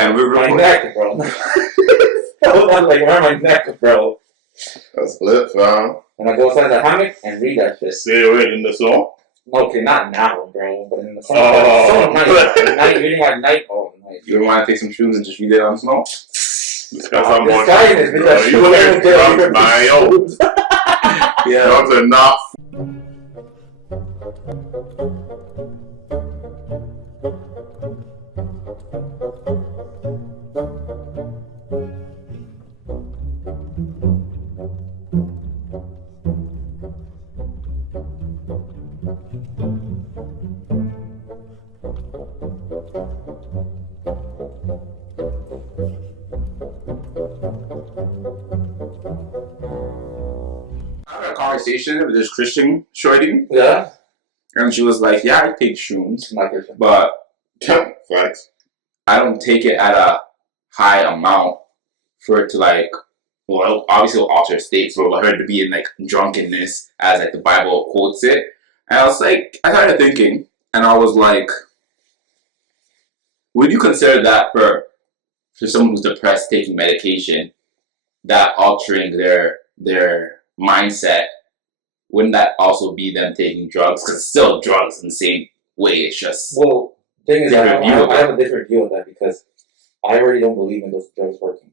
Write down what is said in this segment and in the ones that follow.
And we're my recording. neck, bro. I'm like, around my neck, bro. That's lit, fam. And I go outside the hammock and read that shit. Say it right in the song. Okay, not now, bro, but in the summer. Oh. Night, reading at night. Oh, night. You want to take some shrooms and just read it on the snow? This guy's This guy in his video. You were drunk, man. Yo, Yeah. drugs are not. I had a conversation with this Christian shorty, Yeah? and she was like, "Yeah, I take shrooms, My Christian. but Facts. I don't take it at a high amount for it to like, well, obviously it'll alter states, but for her to be in like drunkenness, as like the Bible quotes it." And I was like, I started thinking, and I was like, would you consider that for someone who's depressed taking medication, that altering their mindset? Wouldn't that also be them taking drugs? Because it's still drugs in the same way. It's just Well, thing is, I different view of it. have a different view of that because I already don't believe in those drugs working.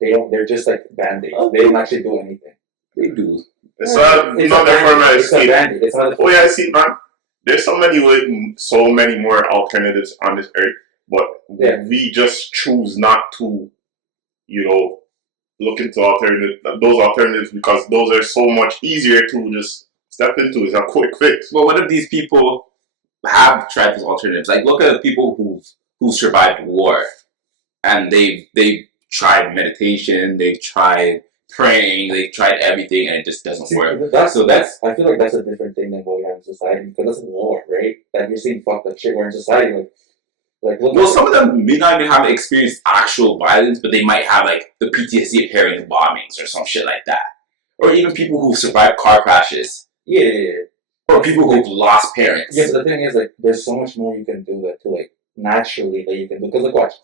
They're just like band-aids. They don't actually do anything. they do. It's not different, man. It's a band-aid. It's not Oh yeah, I see, man. There's so many more alternatives on this earth, but we just choose not to, look into those alternatives because those are so much easier to just step into. It's a quick fix. Well, what if these people have tried those alternatives? Like, look at the people who survived war, and they've tried meditation, they've tried praying, they've tried everything, and it just doesn't work. I feel like that's a different thing than what we have in society because that's war, right? Like you're seeing fucked up shit. We're in society, like look. Well, some of them may not even have experienced actual violence, but they might have like the PTSD of hearing the bombings or some shit like that, or even people who survived car crashes. Yeah. Or people who've lost parents. Yeah, but the thing is, like, there's so much more you can do that to, like, naturally that you can do. Because, like, watch.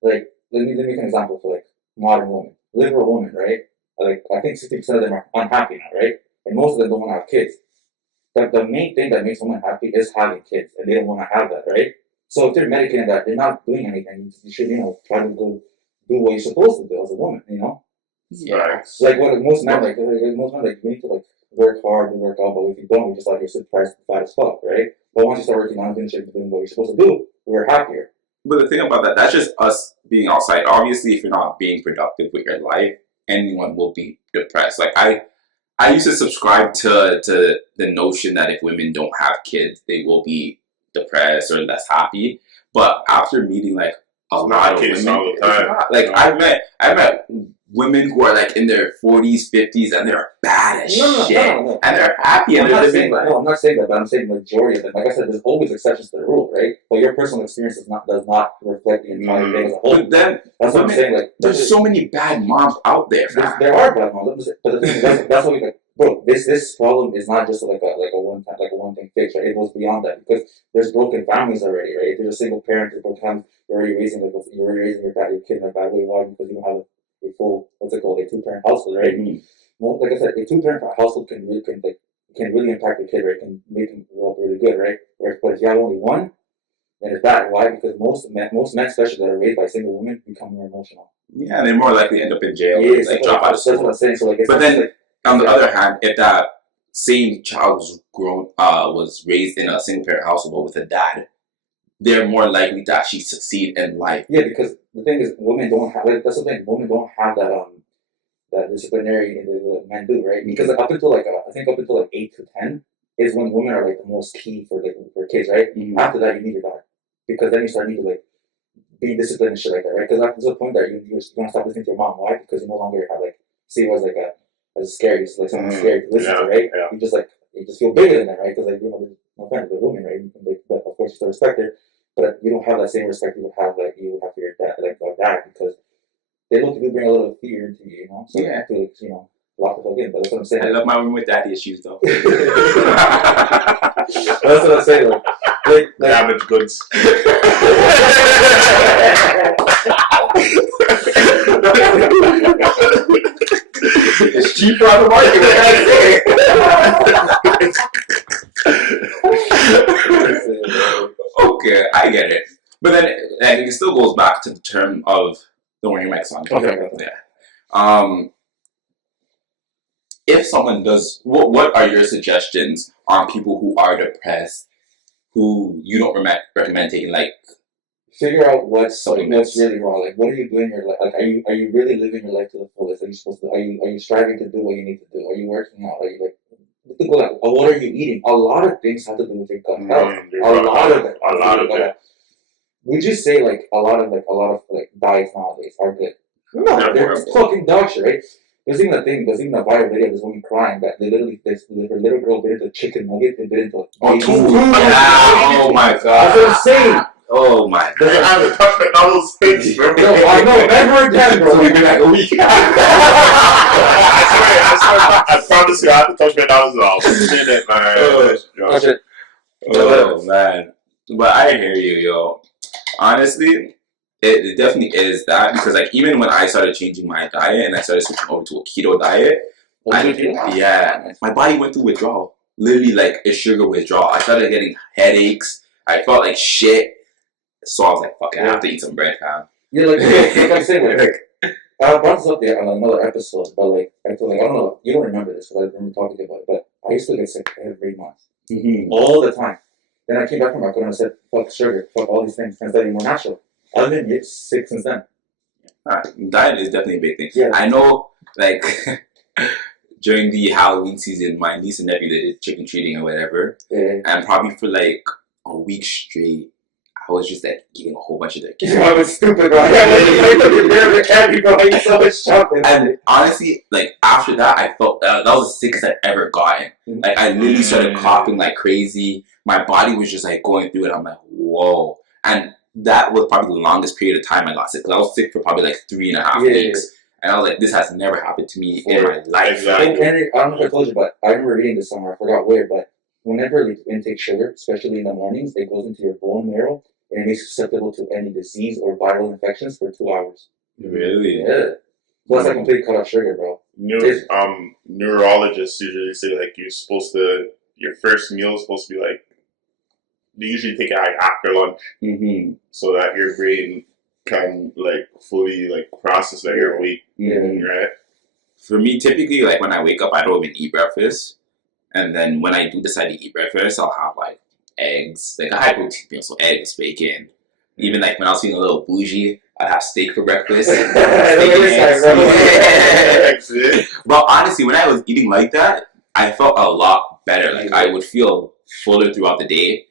Like, let me make an example for, like, modern women. Liberal women, right? Like, I think 60% of them are unhappy now, right? And most of them don't want to have kids. The main thing that makes women happy is having kids. And they don't want to have that, right? So if they're medicating that, they're not doing anything. You should, try to go do what you're supposed to do as a woman, Yeah. Like, what most men, like, we need to, like, work hard and work out, but if you don't, you're just like you're surprised fat as fuck, right? But once you start working on doing what you're supposed to do, we're happier. But the thing about that's just us being outside. Obviously, if you're not being productive with your life, anyone will be depressed. Like I used to subscribe to the notion that if women don't have kids, they will be depressed or less happy. But after meeting like a lot of women, all the time. like I met women who are like in their 40s, 50s, and they're bad as shit, No. and they're happy and they're living life. No, I'm not saying that, but I'm saying the majority of them. Like I said, there's always exceptions to the rule, right? But your personal experience does not reflect the entire thing as a whole. But then That's what I'm saying. Like, there's so many bad moms out there. There are bad moms, but the thing is, that's what we like. Bro, this problem is not just like a one thing fix, right? It goes beyond that because there's broken families already, right? If there's a single parent, you're already raising your kid in a bad way. Why? Because you don't have a full, a 2-parent household, right? Mm-hmm. Like I said, a 2-parent household can really impact the kid, right? Can make him grow up really good, right? But if you have only one, then it's bad. Why? Because most men, especially that are raised by single women, become more emotional. Yeah, they're more likely to end up in jail. Yeah, like drop out of school. That's what I'm saying. So like, but then on the other hand, if that same child was raised in a single parent household with a dad, they're more likely to actually succeed in life. Yeah, because the thing is, women don't have that's the thing. Women don't have that disciplinary that men do, right? Because up until 8 to 10 is when women are like the most key for kids, right? Mm-hmm. After that, you need your dad because then you start needing to like be disciplined and shit like that, right? Because after the point that you're gonna stop listening to your mom. Why? Because you no longer have see it as as scary, it's like something scary to listen to, right? Yeah. You just feel bigger than that, right? Because there's no offense, they're women, right? But of course you still respect her, but you don't have that same respect you would have for your dad, because they look to bring a little fear into you, So you have to, lock the fuck in. But that's what I'm saying. I love my women with daddy issues, though. That's what I'm saying. Like damaged goods. cheaper on the market. Okay, I get it. But then I think it still goes back to the term of don't wear your mics on. Okay. Yeah. If someone does, what are your suggestions on people who are depressed, who you don't recommend taking like figure out what's supplements? really wrong. Like, what are you doing in your life? Like, are you really living your life to the fullest? Are you supposed to? Are you striving to do what you need to do? Are you working out? Are you like? What are you eating? A lot of things have to do with your gut health. A lot of it. Would you say like a lot of diets nowadays are good? No, they're fucking dog shit, right? There's even a viral video of this woman crying that her little girl bit into a chicken nugget and bit into a oh my god. That's what I'm saying. Oh my god. I haven't touched McDonald's face, bro. No, I know, never again, bro. So we've been like a week. I promise you, I have to touch McDonald's. I'll say that, man. Oh man. But I hear you, yo. Honestly, it definitely is that because like even when I started changing my diet and I started switching over to a keto diet, my body went through withdrawal. Literally like a sugar withdrawal. I started getting headaches. I felt like shit. So I was like, fuck it, I have to eat some bread, fam. Yeah, like I'm saying, like I brought this up there on another episode, but like I don't know, you don't remember this because I remember talking about it, but I used to get sick every month, all the time. Then I came back from my corner and said, fuck sugar, fuck all these things, and studying more natural. I've been sick since then. Diet is definitely a big thing. Yeah. I know, like, during the Halloween season, my niece and nephew did chicken treating or whatever. Yeah. And probably for like a week straight, I was just like eating a whole bunch of their candy. I was stupid, bro. I candy, bro. I eat so much chocolate. And honestly, like, after that, I felt that was the sickest I'd ever gotten. Like, I literally started coughing like crazy. My body was just like going through it. I'm like, whoa. And that was probably the longest period of time I got sick. Because I was sick for probably like 3.5 weeks. And I was like, this has never happened to me in my life. Exactly. And I don't know if I told you, but I remember reading this somewhere. I forgot where, but whenever you intake sugar, especially in the mornings, it goes into your bone marrow and it makes you susceptible to any disease or viral infections for 2 hours. Really? Yeah. Plus, I completely cut off sugar, bro. Neurologists usually say like your first meal is supposed to be like, they usually take it like after lunch, so that your brain can like fully like process that you're awake. Right. For me, typically, like when I wake up, I don't even eat breakfast, and then when I do decide to eat breakfast, I'll have like eggs, like a high protein meal, so eggs, bacon. Even like when I was feeling a little bougie, I'd have steak for breakfast. But honestly, when I was eating like that, I felt a lot better. Like I would feel fuller throughout the day.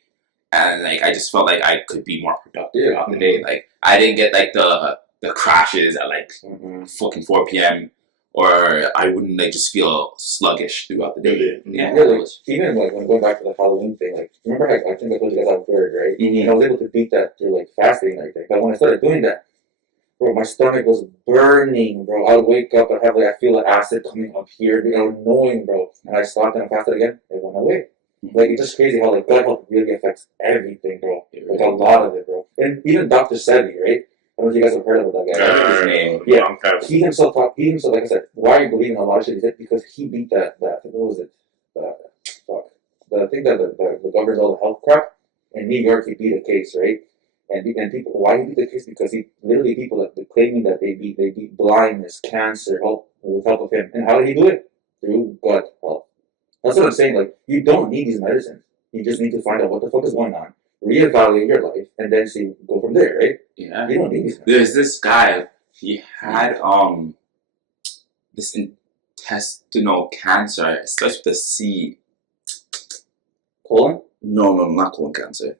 And like I just felt like I could be more productive throughout the day. Like I didn't get like the crashes at like fucking 4 p.m. or I wouldn't like just feel sluggish throughout the day. Like, even like when going back to the Halloween thing, like remember I think I told you guys I was bird, right? And I was able to beat that through like fasting and everything. But when I started doing that, bro, my stomach was burning, bro. I would wake up and have like I feel the acid coming up here, annoying, bro. And I stopped and I fasted again, it went away. Like, it's just crazy how, like, gut health really affects everything, bro. Like, a lot of it, bro. And even Dr. Sebi, right? I don't know if you guys have heard about that guy. His name. Yeah. He himself, like I said, why are you believing a lot of shit he said? Because he beat that what was it? The thing that the governs all the health crap. In New York, he beat a case, right? And people, why he beat the case? Because he, literally people that claiming that they beat blindness, cancer, with help of him. And how did he do it? Through gut health. That's what I'm saying. Like, you don't need these medicines. You just need to find out what the fuck is going on, reevaluate your life, and then go from there, right? Yeah. You don't need these medicines. There's this guy. He had this intestinal cancer. It starts with a C. Colon? No, not colon cancer.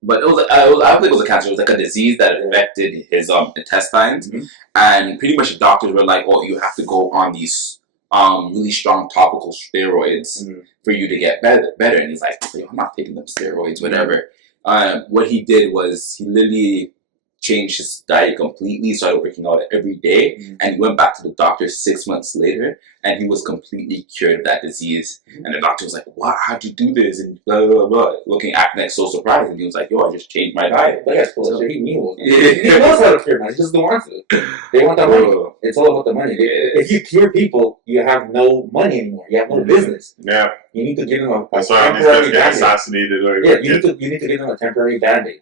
But it was I don't think it was a cancer. It was like a disease that affected his intestines, and pretty much the doctors were like, "Oh, you have to go on these." Really strong topical steroids for you to get better. And he's like, I'm not taking them steroids, whatever. What he did was he literally changed his diet completely, started working out every day, and he went back to the doctor 6 months later, and he was completely cured of that disease. And the doctor was like, "Wow, how'd you do this?" And blah blah blah, acting like so surprised. And he was like, "Yo, I just changed my diet." That guy's full of shit. He knew. Yeah. He knows how to cure, man. He just don't want to. They want the money. Bro. It's all about the money. Yeah. If you cure people, you have no money anymore. You have no business. Yeah. You need to give them a That's why these guys temporary get band-aid. assassinated. Or Yeah, you need to give them a temporary band-aid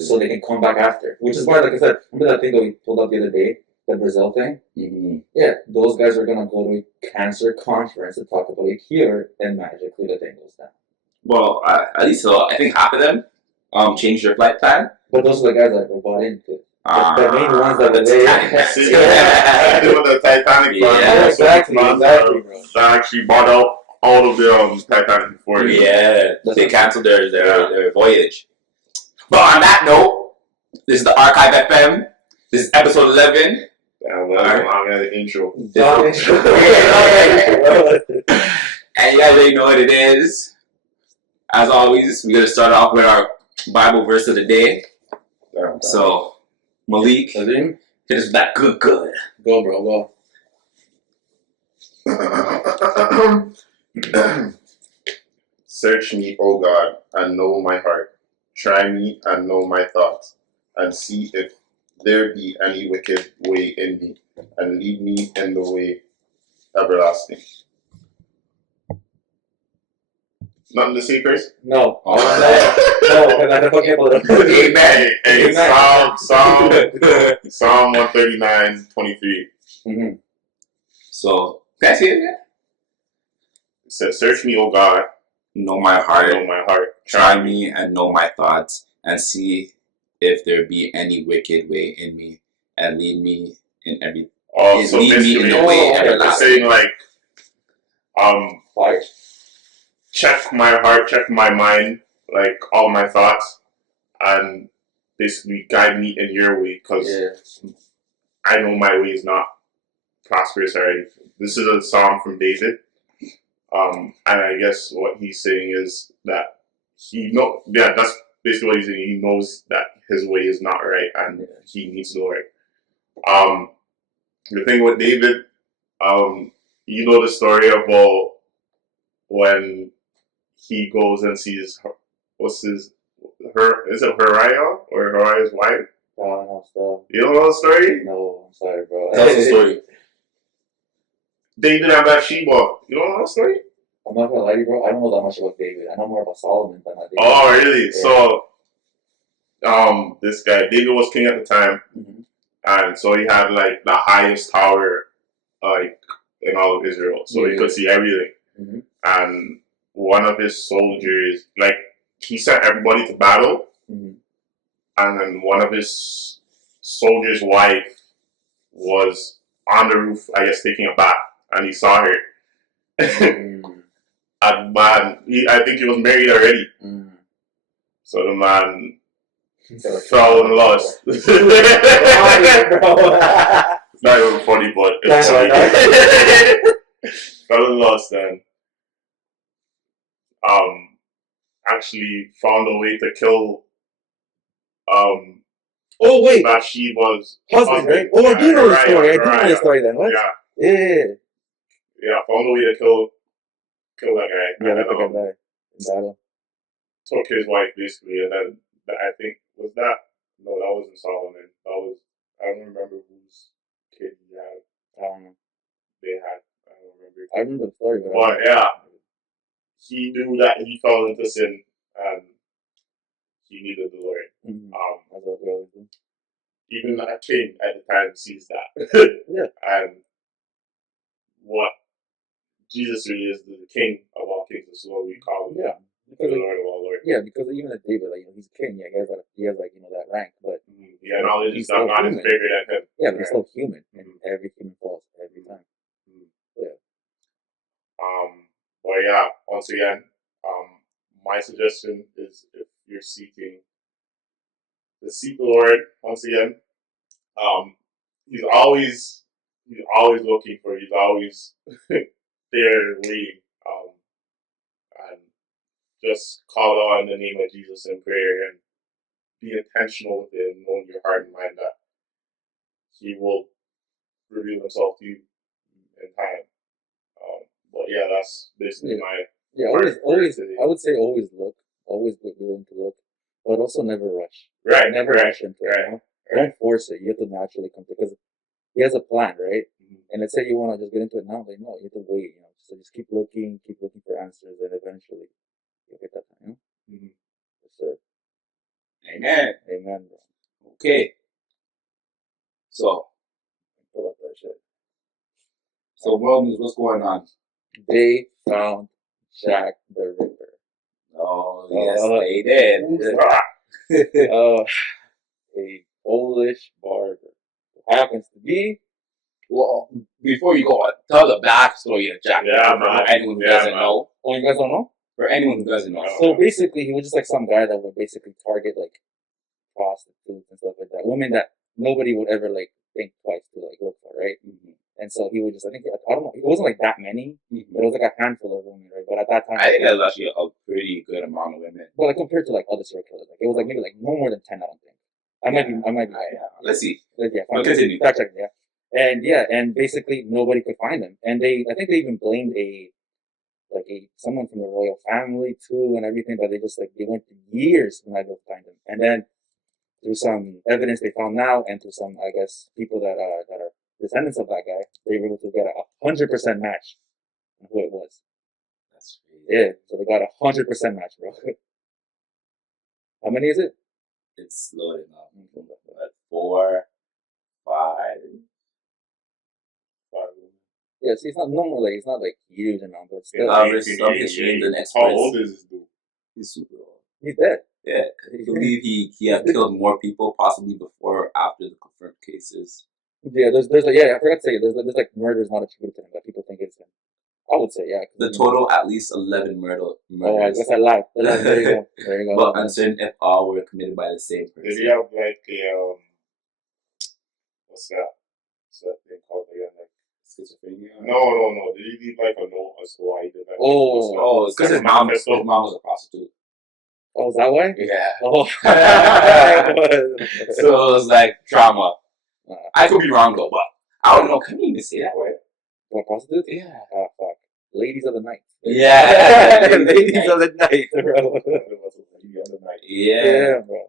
so they can come back after. Which is why, like I said, remember that thing that we pulled up the other day, the Brazil thing? Mm-hmm. Yeah, those guys are gonna go to a cancer conference to talk about a cure, and magically the thing goes down. Well, at least I think half of them changed their flight plan. But those are the guys that were bought into it. The main ones that were there. See, I do the Titanic. Yeah, exactly, bro. That actually bought out all of the Titanic before. Yeah, they canceled their voyage. But on that note, this is the ArchiveFM. This is episode 11. I'm at the intro. And you guys already know what it is. As always, we're going to start off with our Bible verse of the day. So, Malik, hit us with that good. Go, bro, go. Search me, O God, and know my heart. Try me and know my thoughts, and see if there be any wicked way in me, and lead me in the way everlasting. Nothing to say, Chris? No. Oh, No, I'm not fucking able to. Amen. Hey, Psalm 139:23. Mm-hmm. So, that's it. It says, "Search me, O God, Know my heart. know my heart. Try me and know my thoughts, and see if there be any wicked way in me, and lead me in every. Oh, so lead me in the way it's everlasting." saying like, Fire. check my heart, check my mind, like all my thoughts, and basically guide me in your way, because I know my way is not prosperous already. This is a psalm from David, and I guess what he's saying is that that's basically what he's saying. He knows that his way is not right, and he needs to know right. The thing with David, you know the story about when he goes and sees is it Hariah or Hariah's wife? No, stop. You don't know the story? No, I'm sorry, bro. Tell us the story. David and Bathsheba. You don't know the story? I'm not gonna lie to you, bro. I don't know that much about David. I know more about Solomon than I David. Oh, really? Yeah. So, this guy, David was king at the time, and so he had like the highest tower, like in all of Israel, so he could see everything. And one of his soldiers, like, he sent everybody to battle, and then one of his soldiers' wife was on the roof, I guess, taking a bath, and he saw her. And man, I think he was married already. So the man fell in lust. Not even funny, but it's funny. Fell in lust and actually found a way to kill Oh wait, Bathsheba's husband, right? Oh, I do know the story. I do know the story then. What? Yeah, found a way to kill that guy. Yeah, And that then, guy died in battle. took his wife basically, and then I think that wasn't Solomon. I don't remember whose kid he had. I don't know. They had. I don't remember. I remember the story, But yeah, he knew that he fell into sin, and he needed the Lord. That's what we always do. Even a king at the time sees that. And what Jesus really is the king of all kings, is what we call him. Yeah. The Lord of all lords. Yeah, because even at David, like, he's a king. Yeah, he has like that rank, but knowledge is that God is bigger than him. Yeah, but he's still human, and every human falls every time. Yeah. But yeah, once again, my suggestion is if you're seek the Lord once again. He's always looking for. He's always there waiting. And just call on the name of Jesus in prayer, and be intentional with it and know in your heart and mind that he will reveal himself to you in time. But yeah, that's basically my always. I would say always look, always be willing to look, but also never rush. right. Never right, rush into it. right, You know? Don't force it. You have to naturally come to because he has a plan, right? And let's say you want to just get into it now, but no, you have to wait. You know, so just keep looking for answers, and eventually you'll get that time. You know? Yes, sir. Amen. Amen, bro. Okay. So, Pull up that shit. so world news, what's going on? They found Jack the Ripper. Oh, yes, they did. A Polish barber who happens to be. Well, before you go on, tell the backstory of Jack. Yeah, for anyone who doesn't know. Oh, you guys don't know? For anyone who doesn't know. So basically, he was just like some guy that would basically target like prostitutes and stuff like that, women that nobody would ever like think twice to like look for, right? And so he would just, I don't know, it wasn't like that many, but it was like a handful of women, right? But at that time, I think that was actually a pretty good amount of women. But like compared to like other serial killers, like it was like maybe like no more than 10, I don't think. I might be. Let's see. Yeah, But continue. Fact check, yeah. And basically nobody could find them, and I think they even blamed someone from the royal family too, and everything. But they went years when I go find them, and then through some evidence they found now, and through some I guess people that are descendants of that guy, they were able to get 100% match on who it was. That's crazy. Yeah, so they got 100% match, bro. How many is it? It's loading up. 4, 5. Yeah, see, it's not normal. Like it's not like huge amount, but still. The next How old is this dude? He's super old. He's dead. Yeah, I believe he had killed more people, possibly before or after the confirmed cases. Yeah, there's like, yeah, I forgot to say, there's like murders not attributed to him that people think it's him. I would say, yeah. The total, at least 11 murders. Oh, I guess I lied. There you go. There you go. But uncertain if all were committed by the same person. Did he have like a what's that? What's that thing called again? Like schizophrenia? No. Did he leave like a note as to why he did that? It's because his mom was a prostitute. Oh, is that why? Yeah. Oh. So it was like trauma. I could be wrong though, but I don't know. Can you even say that word? What, prostitute? Yeah. Oh, fuck. Ladies of the night. Yeah. Ladies of the night, bro. Yeah, bro.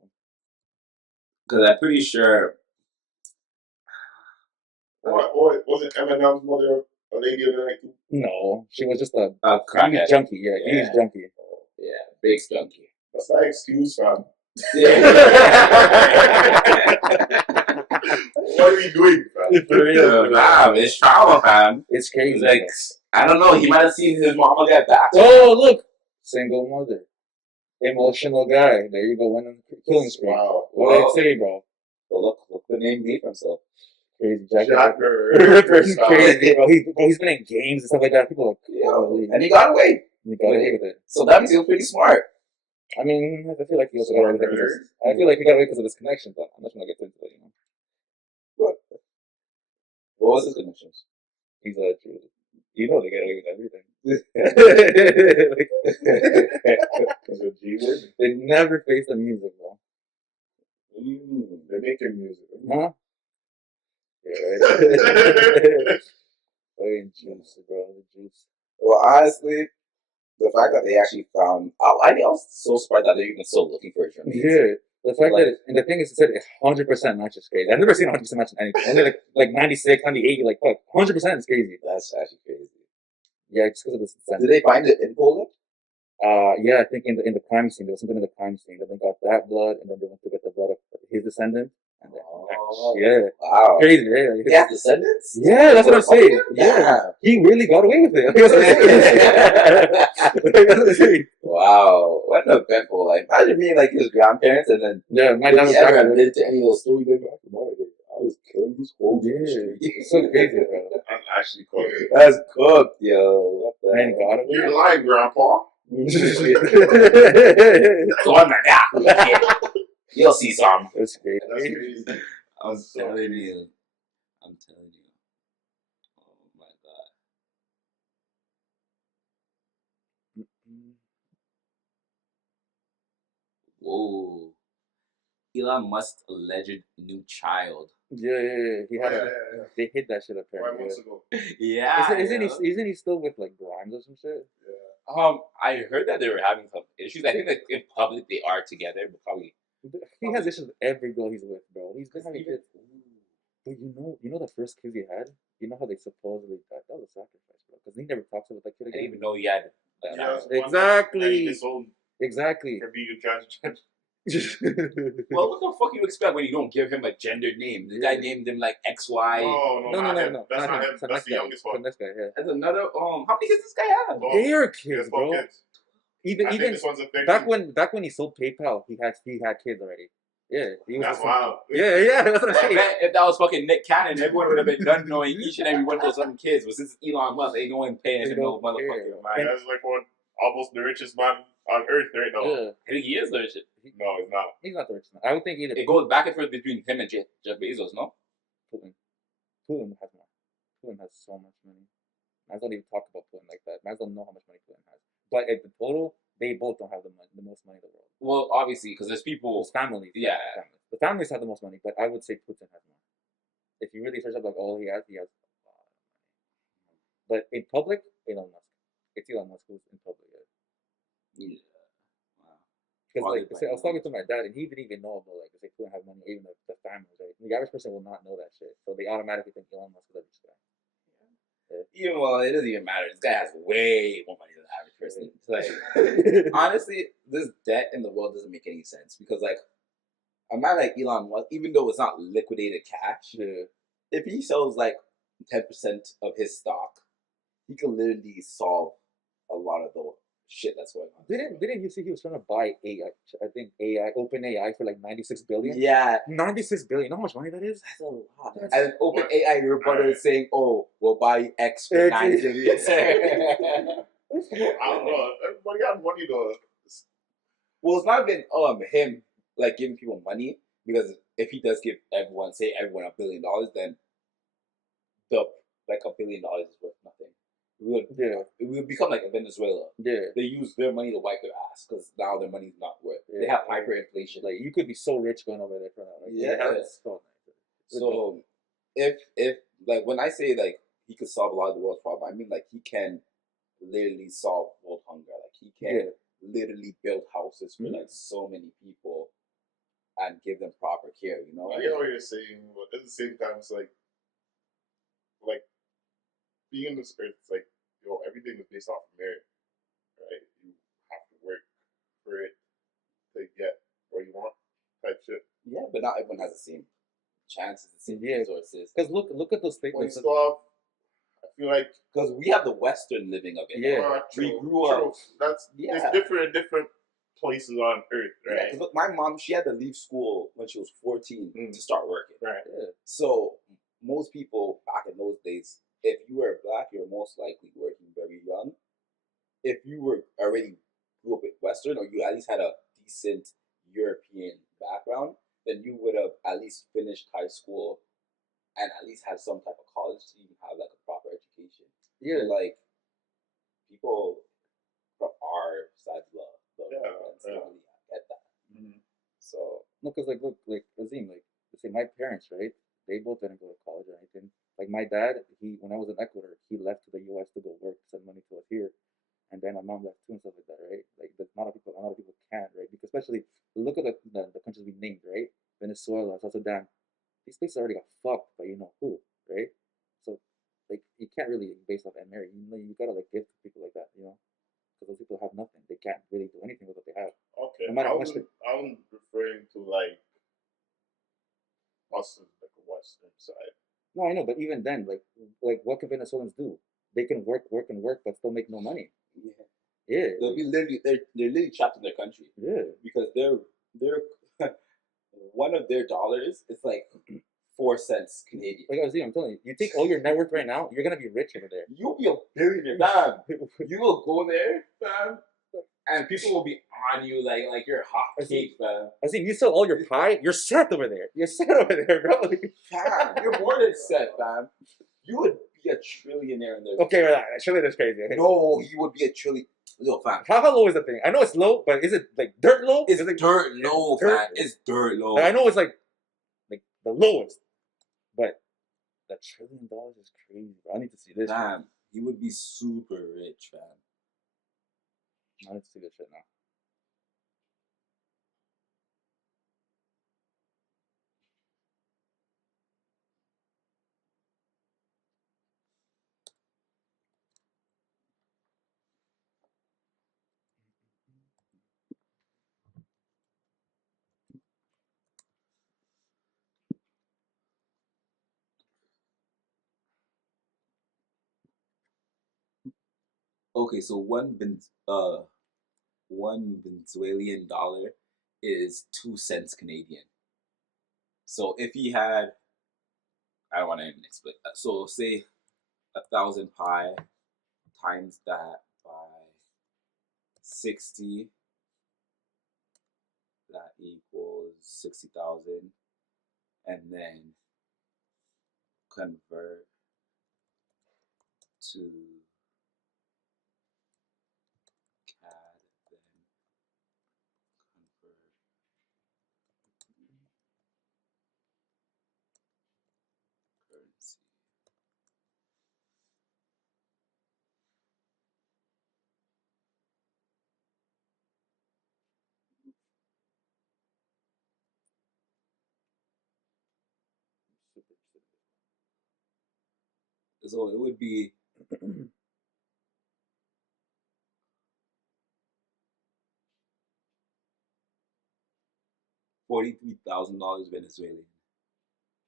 Because I'm pretty sure. What was it? Eminem's mother, a lady of the night too? No, she was just a crackhead junkie. Yeah, huge junkie. Yeah, big junkie. That's not an excuse, fam. Yeah. What are we doing, fam? For real, fam, it's trauma, fam. It's crazy. Like, I don't know. He might have seen his mama get back. Oh, look, single mother, emotional guy. There you go, went on the killing spree. Wow. What did I say, bro? But look the name made for himself. Crazy Jack the Ripper's crazy, bro. He's been in games and stuff like that. People are like, yo, and he got away. He got away with it. So that means he was pretty smart. I mean, I feel like he also got away with it because of his connections, but I'm not gonna get into it, you know. What was his connections? He's a Jew. You know they get away with everything. They never face the music, bro. What do you mean? They're making music. Huh? Yeah, right. Juice, bro. The juice. Well, honestly, the fact that they actually found, I was so surprised that they're even still looking for a journalist. Yeah. The fact and the thing is, it said 100% match is crazy. I've never seen 100% match in anything. Only like 96, 98, like fuck. 100% is crazy. That's actually crazy. Yeah, just because of this. Did they find it in Poland? Yeah, I think in the crime scene, there was something in the crime scene. They got that blood, and then they went to get the blood of his descendant. And then, yeah. Wow. Crazy, right? He has descendants? Yeah, that's what I'm saying. Yeah. He really got away with it. Wow. What an eventful life. Imagine being like his grandparents and then. Yeah, my dad was did to any of those stories back in my day. I was killing these hoes. Yeah. It's so crazy, bro. I'm actually cooked. That's cooked, yo. What the Man, got away. You're lying, Grandpa. Go on like that. You'll see some. That's crazy. That's crazy. I'm telling you. Oh my god. Whoa. Elon Musk's alleged new child. Yeah. He had Yeah. they hid that shit 5 apparently. months ago. Yeah. Isn't he still with like Grimes or some shit? Yeah. I heard that they were having some issues. I think that in public they are together, but probably. He has issues with every girl he's with, bro. He's been having kids. But you know the first kids he had. You know how they supposedly died. That was a sacrifice, bro. Because he never talks about that kid I didn't again. even know he had. Like, Yeah, Exactly. Exactly. For being transgender. Well, what the fuck you expect when you don't give him a gendered name? This guy named him like XY. No. That's not him. That's the youngest one. That's guy, yeah. That's another. How many kids this guy have? They're kids, bro. Kids. Even this one's a thing. back when he sold PayPal, he had kids already. Yeah, he was. That's wild. Yeah, that's what I'm I saying. bet if that was fucking Nick Cannon, everyone would have been done knowing each and every one of those fucking kids. But since Elon Musk, ain't no one paying They him no don't motherfucking care. mind. That's like almost the richest man on earth right now. Yeah, I think he is the richest. No, he's not. he's not the richest man. I would think either. It goes back and forth between him and Jeff Bezos, no? Putin has more. Putin has so much money. I don't even talk about Putin like that. I don't know how much money Putin has. But at the total, they both don't have the most money in the world. Well, obviously, because there's people. Those families. Yeah. The families have the most money, but I would say Putin has more. If you really search up like all he has a lot of money. But in public, Elon Musk. It's Elon Musk who's in public. Yeah. Because Probably like, I was talking to my dad, and he didn't even know about like if they couldn't have money, even the families. Right? The average person will not know that shit, so they automatically think Elon Musk is the richest guy. Even well, it doesn't even matter. This guy has way more money than the average person. It's like, honestly, this debt in the world doesn't make any sense because, like, a man like Elon Musk, even though it's not liquidated cash, if he sells like 10% of his stock, he can literally solve a lot of the shit that's going on. Didn't you see he was trying to buy AI? I think Open AI for like 96 billion. Yeah, 96 billion. You know how much money that is? that's a lot. And then Open AI, your brother is saying, "Oh, we'll buy X for 9 billion." I don't know. Everybody got money though. Well, it's not been him like giving people money, because if he does give everyone $1 billion, then the like $1 billion is worth nothing. It will become like Venezuela. Yeah. They use their money to wipe their ass because now their money's not worth. They have hyperinflation. Like you could be so rich going over there for that. Like, that's so nice. So if like when I say like he could solve a lot of the world's problems, I mean like he can literally solve world hunger. Like he can literally build houses for like so many people and give them proper care. You know. I get what you're saying, but at the same time, it's like being in this earth, it's like, everything is based off of merit, right? You have to work for it to get what you want, type shit. Yeah, but not everyone has the same chances, the same resources. Because look at those statements. Well, you still have, I feel like, because we have the Western living of it. Yeah, we grew up. It's different in different places on earth, right? Yeah, look, my mom, she had to leave school when she was 14 to start working. Right. Yeah. So most people back in those days, if you were black, you were most likely working very young. If you were already grew up with Western, or you at least had a decent European background, then you would have at least finished high school and at least had some type of college to even have like a proper education. Yeah. So, like people from our side of the don't really get that. Mm-hmm. So no, because like Azim, like let's say my parents, right? They both didn't go to college or anything. Like my dad, when I was in Ecuador, he left to the U.S. to go work, send money to us here, and then my mom left too and stuff like that, right? Like a lot of people can't, right? Because especially look at the countries we named, right? Venezuela, South Sudan. These places already got fucked by you know who, right? So like you can't really base off and marry. You gotta like give to people like that, you know? Because those people have nothing. They can't really do anything with what they have. Okay. No matter how much I'm referring to like us, like the Western side. No, I know, but even then, like what can Venezuelans do? They can work, but still make no money. Yeah. They'll be they're literally trapped in their country. Yeah. Because they're one of their dollars is like 4 cents Canadian. Like I'm telling you, you take all your net worth right now, you're gonna be rich over there. You'll be a billionaire, fam. You will go there, fam, and people will be on you like you're hot cake, fam. I see you sell all your pie, you're set over there. You're set over there, bro. Fam, you're more than set, fam. You would be be a trillionaire in there. Okay, right. Surely that's crazy. Okay. No, he would be a trillion. Yo, fam. How low is the thing? I know it's low, but is it like dirt low? It's Is it dirt low, dirt fam. It's dirt low. Like, I know it's like the lowest, but $1 trillion is crazy. Bro. I need to see this. Fam, he would be super rich, fam. I need to see this shit now. Okay, so one Venezuelan dollar is 2 cents Canadian. So if he had, I don't want to even explain. So say 1,000 pi times that by 60, that equals 60,000, and then convert to CAD, then convert currency. So it would be $43,000 Venezuelan.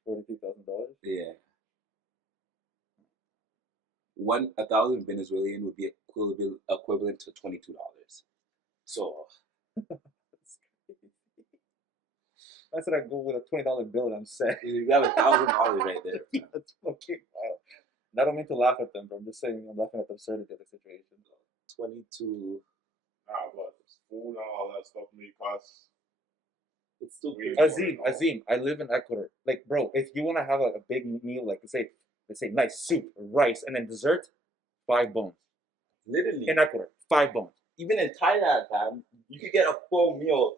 $43,000. Yeah. 1,000 Venezuelan would be equivalent to $22. So That's what I go with a $20 bill and I'm set. you have $1,000 right there. That's fucking wild. I don't mean to laugh at them, but I'm just saying I'm laughing at the absurdity of the situation. 22. But food and all that stuff may cost. It's still Way crazy. more. Azim, I live in Ecuador. Like, bro, if you want to have a big meal, like let's say nice soup, rice, and then dessert, 5 bones. Literally. In Ecuador, 5 bones. Even in Thailand, fam, you could get a full meal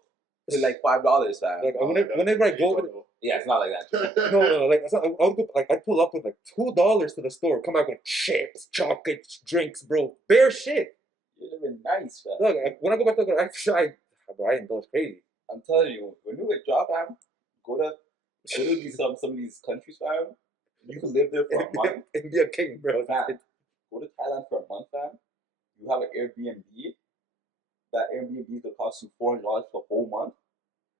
for like $5, fam. Like whenever I go with, Yeah, it's not like that. no, like I would go, like I pull up with like $2 to the store, come back with chips, chocolates, drinks, bro, bare shit. You're living nice, fam. Look, when I go back to Ecuador, I indulge crazy. I'm telling you, when you get job, fam, go to some of these countries, fam. You can live there for a month. And be a king, bro. Fam, go to Thailand for a month, fam. You have an Airbnb. That Airbnb is gonna cost you $400 for a whole month,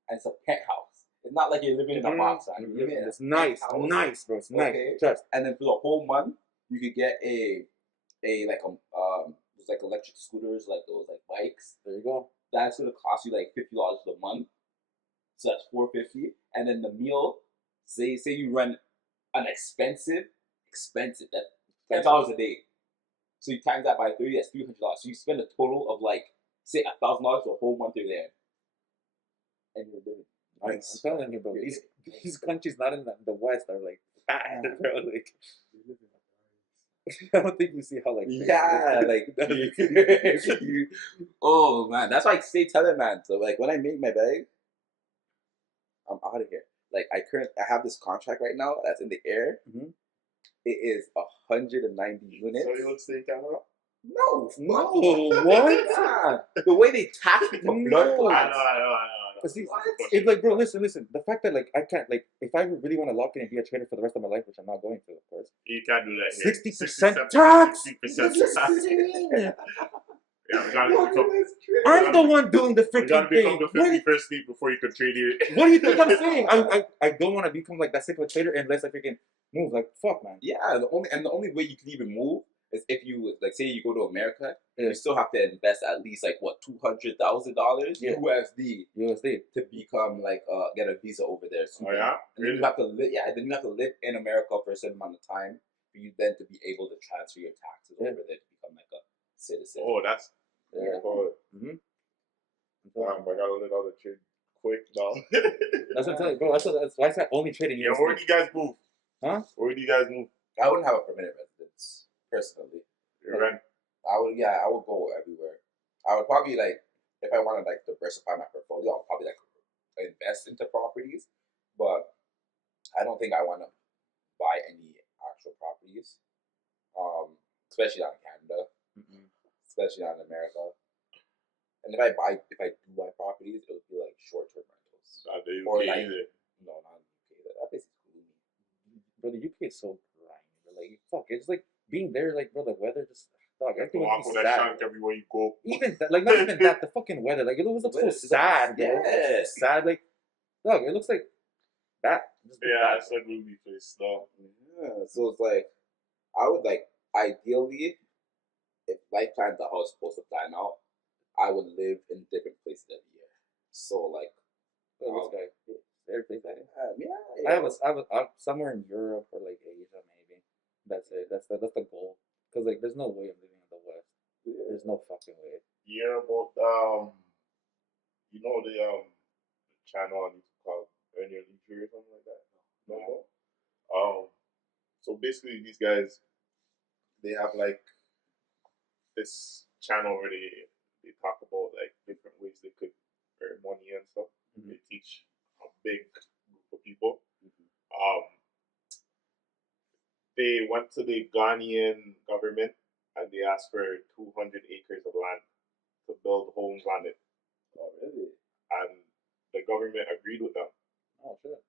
and it's a penthouse. It's not like you're living in a box, fam. You're living in It's nice, penthouse. nice, bro. It's nice. Okay. Trust. And then for the whole month, you could get there's like electric scooters, like those like bikes. There you go. That's gonna cost you like $50 a month. So that's $450. And then the meal, say you run an expensive, that's $10 a day. So you times that by 30, that's $300. So you spend a total of like say $1,000 for a whole month you're there. And you're living nice. I'm telling you, bro. These countries not in the West are like bad, bro. Like, I don't think you see how like oh man, that's why I stay telling man. So like when I make my bag, I'm out of here. Like I have this contract right now that's in the air. Mm-hmm. It is 190 units. So you would stay in Canada? No, what? God. The way they tax me for blood No. I clots. know. See, it's like, bro, listen. The fact that like I can't, like, if I really want to lock in and be a trader for the rest of my life, which I'm not going to, of course. You can't do that here. 60% tax. 60% tax. Yeah, we gotta become, I'm the one doing the we gotta freaking become thing. the 51st league before you can trade it. What do you think I'm saying? I don't want to become like that sick of a trader unless I freaking move. Like, fuck, man. Yeah, the only way you can even move is if you like say you go to America, Yeah. you still have to invest at least like what $200,000 Yeah. USD to become like get a visa over there. So Oh yeah? and then you have to live. Yeah, then you have to live in America for a certain amount of time for you then to be able to transfer your taxes over there to become like a citizen. Oh, that's cool. Mm-hmm. Damn, I gotta let all the trade quick now. That's what I'm telling you, bro. That's why I said only trading Yeah, USD. where do you guys move? Huh? Where do you guys move? I wouldn't have a permanent residence. abundance. Personally, Rent. I would go everywhere. I would probably like if I want to like diversify my portfolio, I'll probably like invest into properties, but I don't think I want to buy any actual properties, especially not in Canada, especially not in America. And if I do buy properties, it would be like short-term rentals. Not the UK Or like either. no, not in the UK. That place is gloomy. Bro, the UK is so grimy. Bro. Like, fuck, it's like being there, like, bro, the weather just, dog, You have to everything walk was with that sad. shank everywhere you go. Even that, like, not even that, the fucking weather, like, it was so Weather sad, sucks. bro. Yes. Sad, like, dog, it looks like that. Just Yeah, bad. it's a gloomy place though. Yeah, so it's like I would like ideally, if life plans the house supposed to plan out, I would live in different places every year. So like, Oh, this guy, every place that is. yeah, I have somewhere in Europe or like Asia maybe. That's it. That's the goal. Cause like there's no way I'm living in the West. There's no fucking way. Yeah, about you know the channel on YouTube called Earn Your Leisure or something like that. No. So basically, these guys they have like this channel where they talk about like different ways they could earn money and stuff. They teach a big group of people. They went to the Ghanaian government and they asked for 200 acres of land to build homes on it. Oh really? And the government agreed with them. Oh shit.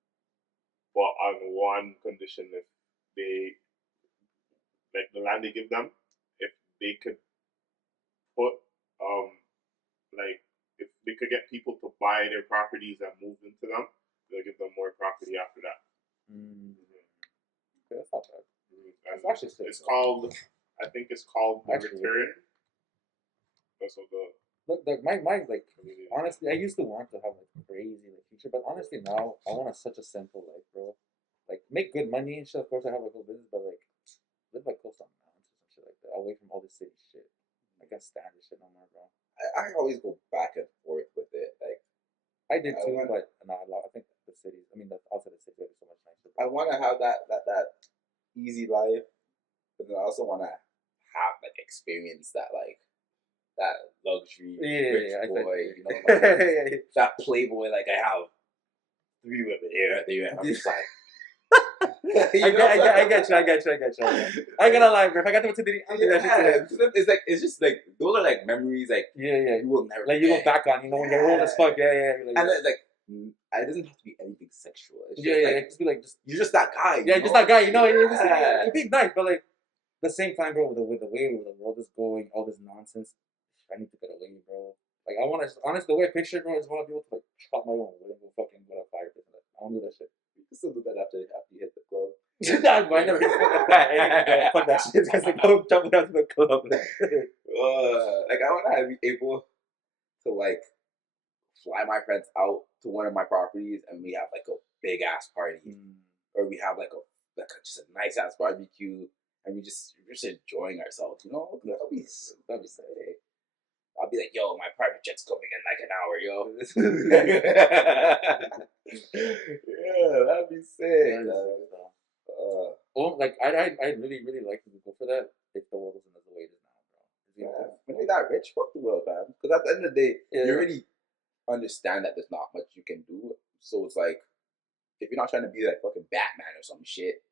But on one condition, if they, like the land they give them, if they could put, like, if they could get people to buy their properties and move into them, they'll give them more property after that. Okay, that's not bad. And That's actually sick, it's though. called, I think it's called The Actually, Return. That's what the, Look, my like honestly, I used to want to have like crazy like future, but honestly now I want such a simple life, bro. Like make good money and shit. Of course, I have a good business, but like live like close to mountains and shit like that, away from all this city shit. I can't stand this shit no more, bro. I always go back and forth with it. Like I did I too, want- but no, I think the cities. I mean, outside the city is so much nicer. I want to have that easy life, but then I also want to have like experience that like that luxury rich I boy, think- you know, like, yeah. that playboy. Like I have 3 women here, there, and I'm just like. I get you. I ain't gonna lie, bro. If I got to today, I'll do that shit today. It's just like those are like memories like Yeah. you will never Like you look forget. back on, you know, when you're old as fuck. Yeah. Like, And like it doesn't have to be anything sexual. It's just yeah. like, Just be like, you're just that guy. yeah, you just know? that guy. You know, Yeah. it'd be nice, but like the same time, bro. With the way the world is going, all this nonsense, I need to get away, bro. Like I want to, honestly, the way I picture it, bro, is want to be able to like chop my own wood and go fucking go to fire. Like, I want to do that shit. You can still do that after you hit the club. Nah, but I never fuck that. Fuck that shit. Because like go jump down to the club. Like I want to be able to like fly my friends out to one of my properties and we have like a big ass party, or we have like just a nice ass barbecue and we're just enjoying ourselves. You know, that'll be sick. I'll be like, yo, my private jet's coming in like an hour, yo. Yeah, that'd be sick. Like I'd really like to go for that if the world wasn't as the way it is now, bro. Yeah. When you're that rich, fuck the world, man. Because at the end of the day, Yeah. you already understand that there's not much you can do. So it's like, if you're not trying to be like fucking Batman or some shit,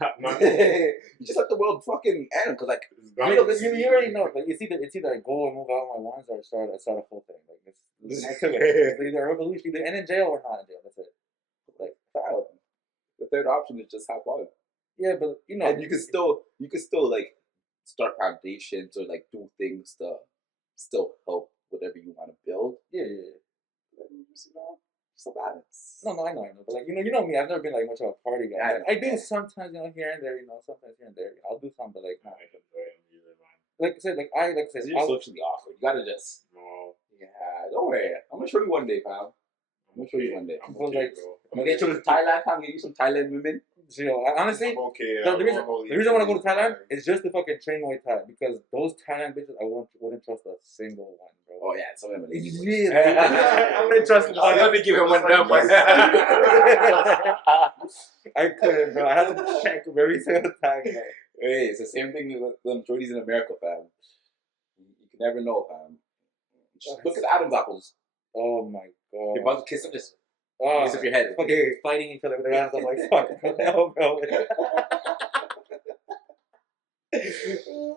you just let the world fucking end. Because like, You already know, like it's either I go and move out my ones or I start a full thing. Like it's either a revolution, either end in jail or not in jail. That's it. Like wow, the third option is just have fun. yeah, but you know, And you can still like start foundations or like do things to still help whatever you want to build. yeah. Just, you know, just a balance. No, I know. But like you know me, I've never been like much of a party guy. Yeah, I do sometimes, you know, here and there. You know, sometimes here and there. I'll do some, but like no. Like I said, Because you're socially awkward. You gotta just. No. Yeah, don't worry. I'm gonna show you one day, fam. I'm gonna show you one day. I'm But, okay, like, bro. I'm gonna get you to Thailand. I'm gonna get you some Thailand women. So, you know, honestly, I'm okay. the reason I want to go to Thailand is just to fucking train Muay Thai because those Thailand bitches I wouldn't trust a single one, bro. Oh yeah, some of them are lazy. boys. Really? I'm gonna trust him. Oh, let me give him one number. I couldn't, bro. I had to check every single time. Bro. Hey, it's the same thing with them shorties in America, fam. You can never know, fam. Just look at the Adam's apples. Oh my god. You're about to kiss them, just Oh, raise up your head. fucking fighting each other with their hands. I'm like, fuck, no, bro.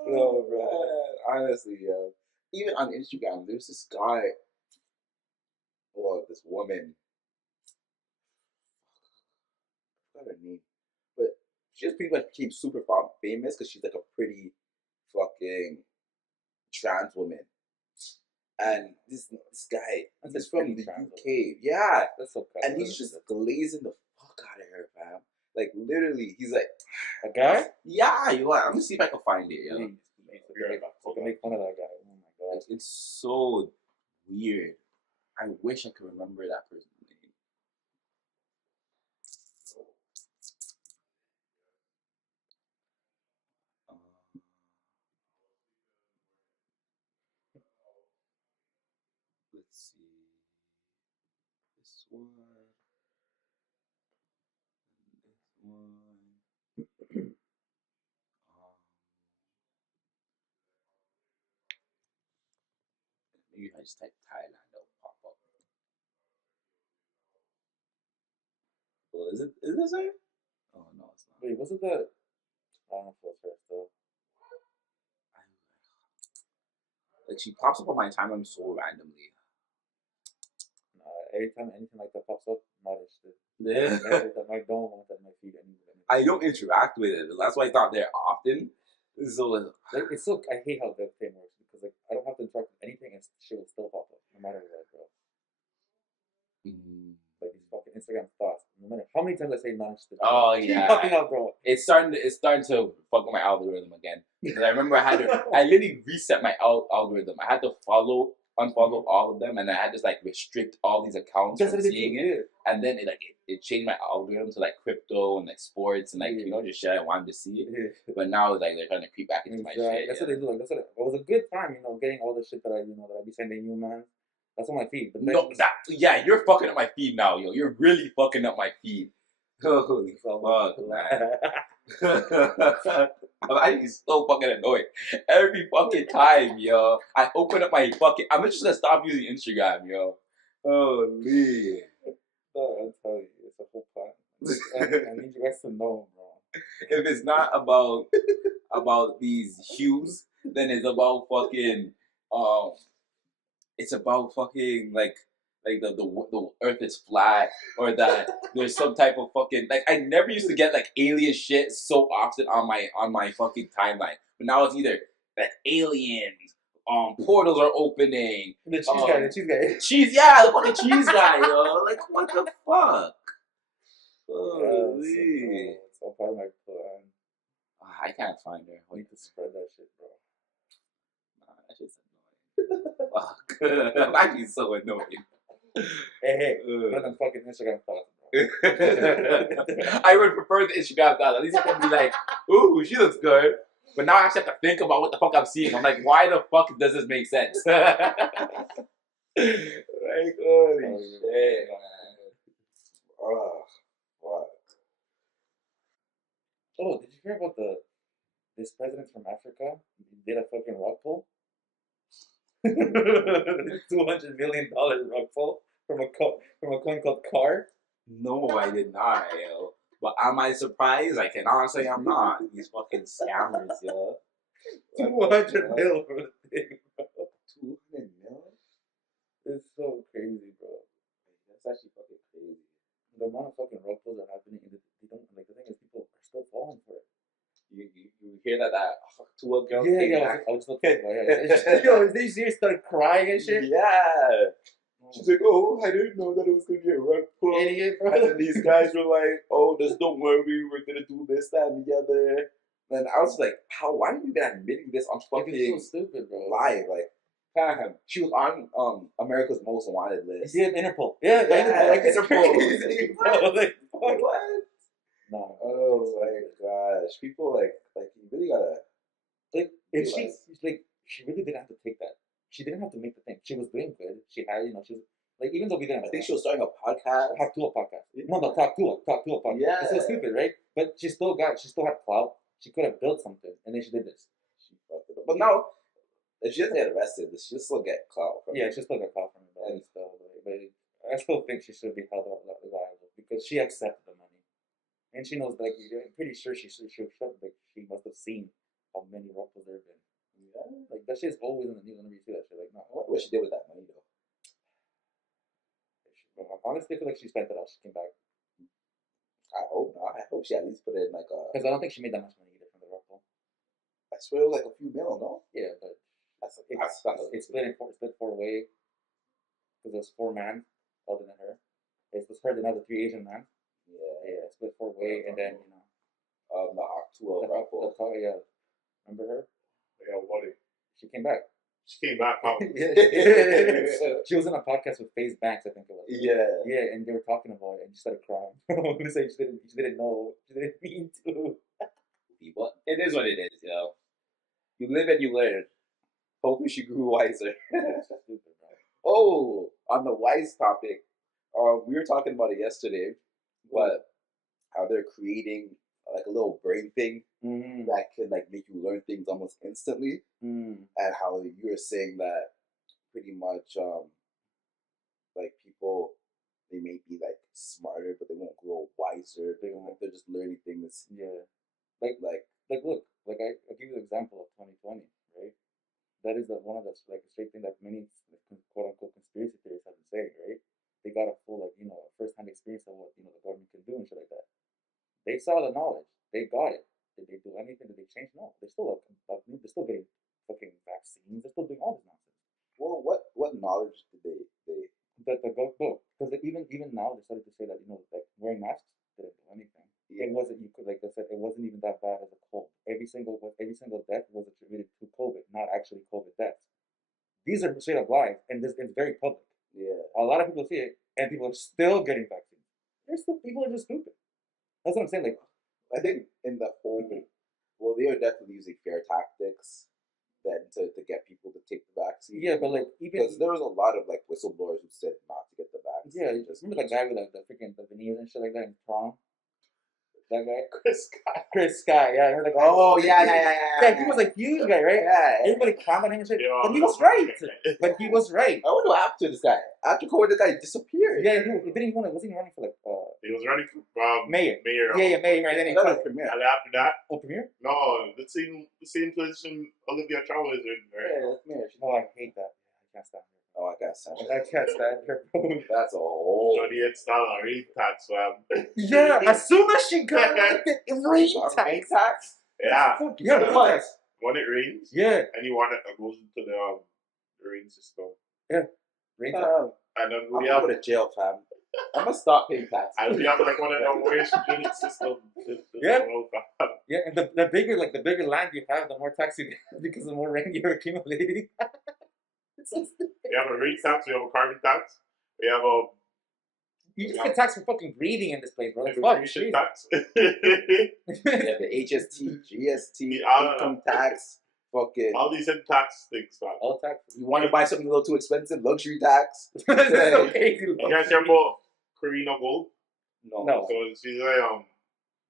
No, bro. Honestly, even on Instagram, there's this guy, well, this woman, I forgot her name, but she just pretty much became super famous because she's like a pretty fucking trans woman. And this guy, he's from the UK, yeah, That's so and he's just glazing the fuck out of her, fam. Like literally, he's like, a guy? yeah, you are. I'm gonna see if I can find it. Yo. I can make fun of that guy. Oh my god. Like, it's so weird. I wish I could remember that person's name. Let's see. This one. Maybe if I just type Thailand, it'll pop up. Well, is this her? Oh no, it's not. Wait, was it the? I don't know if it was her still. Like she pops up on my timeline so randomly. Every time anything like that pops up, not interested. Yeah. I don't want that in my feed anymore. I don't interact with it. That's why it's not there often. So Like it's so I hate how that thing works because like I don't have to interact with anything and shit will still pop up no matter what, bro. Like these fucking Instagram thoughts. No matter how many times I say non-interested. Oh keep yeah, popping up, bro. it's starting to fuck with my algorithm again. Because I remember I literally reset my algorithm. I had to unfollow all of them, and I had to like restrict all these accounts from seeing it. And then it changed my algorithm to like crypto and like sports and like just shit I wanted to see. But now it's like they're trying to creep back into my shit. That's what they do. Like it was a good time, getting all the shit that I that I be sending you, man. That's on my feed. But No, you're fucking up my feed now, yo. You're really fucking up my feed. Holy fuck, man. I be so fucking annoyed every fucking time, yo. I open up my fucking. I'm just gonna stop using Instagram, yo. Holy. No, I'll tell you, it's a whole plan. I need you guys to know, bro. If it's not about these hues, then it's about fucking it's about fucking like the earth is flat or that there's some type of fucking like I never used to get like alien shit so often on my fucking timeline. But now it's either like aliens, portals are opening. The cheese guy. Cheese, yeah, the fucking cheese guy, yo. Like what the fuck? Holy. It's all part of my plan. I can't find her. I need to spread that shit, bro. Nah, that shit's annoying. Fuck. I'm actually so annoying. Hey, not on fucking Instagram thoughts, bro. I would prefer the Instagram thoughts. At least I can be like, ooh, she looks good. But now I actually have to think about what the fuck I'm seeing. I'm like, why the fuck does this make sense? Like, holy shit, man. Oh, what? Oh, did you hear about this president from Africa did a fucking rug pull? $200 million rug pull from a coin called Car. No, I did not, yo. But am I surprised? I can honestly, I'm not. These fucking scammers, yo. 200 mil for the thing, bro. 200 mil? It's so crazy, bro. That's actually fucking crazy. The amount of fucking rug pulls are happening, and they don't like. The thing is, people are still falling for it. You hear that to a girl? Yeah, I was still thinking about it. Yo, they just started crying and shit. Yeah. She's like, oh, I didn't know that it was going to be a rug pull. Idiot, bro. And then these guys were like, oh, just don't worry, we're going to do this, that, and the other. And I was like, why are you even admitting this on fucking It's so stupid, bro. live? Like, she was on America's Most Wanted list. Yeah, Interpol. Yeah, Yeah, like Interpol. crazy, bro. Like, What? no. Oh my gosh. People like you really gotta Like, if realize. she really didn't have to take that. She didn't have to make the thing. she was doing good. She had, she was like, even though we didn't. I think she was starting a podcast. Talk to a podcast. No, talk to a podcast. Yeah. It's so stupid, right? But she still had clout. She could have built something, and then she did this. She fucked it up. But now, if she doesn't get arrested, she'll still get clout from Yeah, it. she still got clout from it, but I still think she should be held liable because she accepted the money, and she knows. Like, I'm pretty sure she like she must have seen how many ruffles there have been. Yeah. Like that shit's always in the news whenever you see that shit. Like, no, I wonder what she did with that money, though. honestly, I feel like she spent it all. She came back I hope not. I hope she at least put it in like a. because I don't think she made that much money either from the ruffle. I swear it was like a few mil, no? Yeah, but That's it's split four way because there's 4 men other than her. It was her, another 3 Asian men. Yeah. Split 4 way, and then The October raffle. yeah, remember her? Yeah, what? She came back. She came back out. She was on a podcast with FaZe Banks, I think it was. Yeah. Yeah, and they were talking about it, and she started crying. She didn't know. She didn't mean to. But it is what it is, you know. You live and you learn. Hopefully she grew wiser. Oh, on the wise topic, we were talking about it yesterday, but how they're creating like a little brain thing that can like make you learn things almost instantly, and how you were saying that pretty much like people, they may be like smarter, but they won't grow wiser. They're just learning things. Yeah. Like look, like I'll give you an example of 2020, right? That is one of the like straight thing that many quote unquote conspiracy theorists have been saying, right? They got a full like first hand experience of what the government can do and shit like that. They saw the knowledge, they got it. Did they do anything? Did they change? No, they're still they're still getting fucking vaccines. They're still doing all this nonsense. Well, what knowledge did they? That the go because even now they started to say that like wearing masks didn't do anything. Yeah. It wasn't, you could, like I said, it wasn't even that bad as a cold. Every single death was attributed to COVID, not actually COVID deaths. These are straight up lies, and it's very public. Yeah. A lot of people see it, and people are still getting vaccines. People are just stupid. That's what I'm saying. Like, I think in the whole, well, they are definitely using fair tactics then to get people to take the vaccine. yeah, but like Because there was a lot of like whistleblowers who said not to get the vaccine. yeah, remember that guy with like the freaking veneers and shit like that in Toronto? That guy, Chris Sky, yeah, I heard that guy. Oh yeah. Yeah, he was a huge guy, right? Yeah. Everybody clowned on him and shit, Yeah, but he was right. But he was right. I wonder what happened to this guy. After COVID, the guy disappeared. Yeah, he didn't even wasn't he running for like He was running for mayor. Mayor. Yeah, mayor. And then he Another premier. And after that, premier. no, the same position Olivia Chow is in, right? Yeah, that's mayor. Oh, I hate that. I can't stand Oh, I got some. her. I can't stand her. That's a whole. So the install a rate tax, fam. Yeah, as soon as she got the rain Rain tax. tax? Yeah. Yeah, What? When it rains, yeah, anyone that goes into the rain system. rain tax. And then I'm we gonna have, go to jail, fam. I'm gonna stop paying tax. and we have like one of the worst drainage systems. Yeah. Yeah, and the bigger land you have, the more tax you get because the more rain you're accumulating. It's so stupid. We have a rate tax, we have a carbon tax, we have a You just get taxed for fucking breathing in this place, bro. Like, fuck, immigration jeez. tax. Yeah, the HST, GST, income tax, fucking. All these hidden tax things, man. All taxes. You want to buy something a little too expensive? Luxury tax? This is so crazy. You guys hear about Karina Gold? No. So she's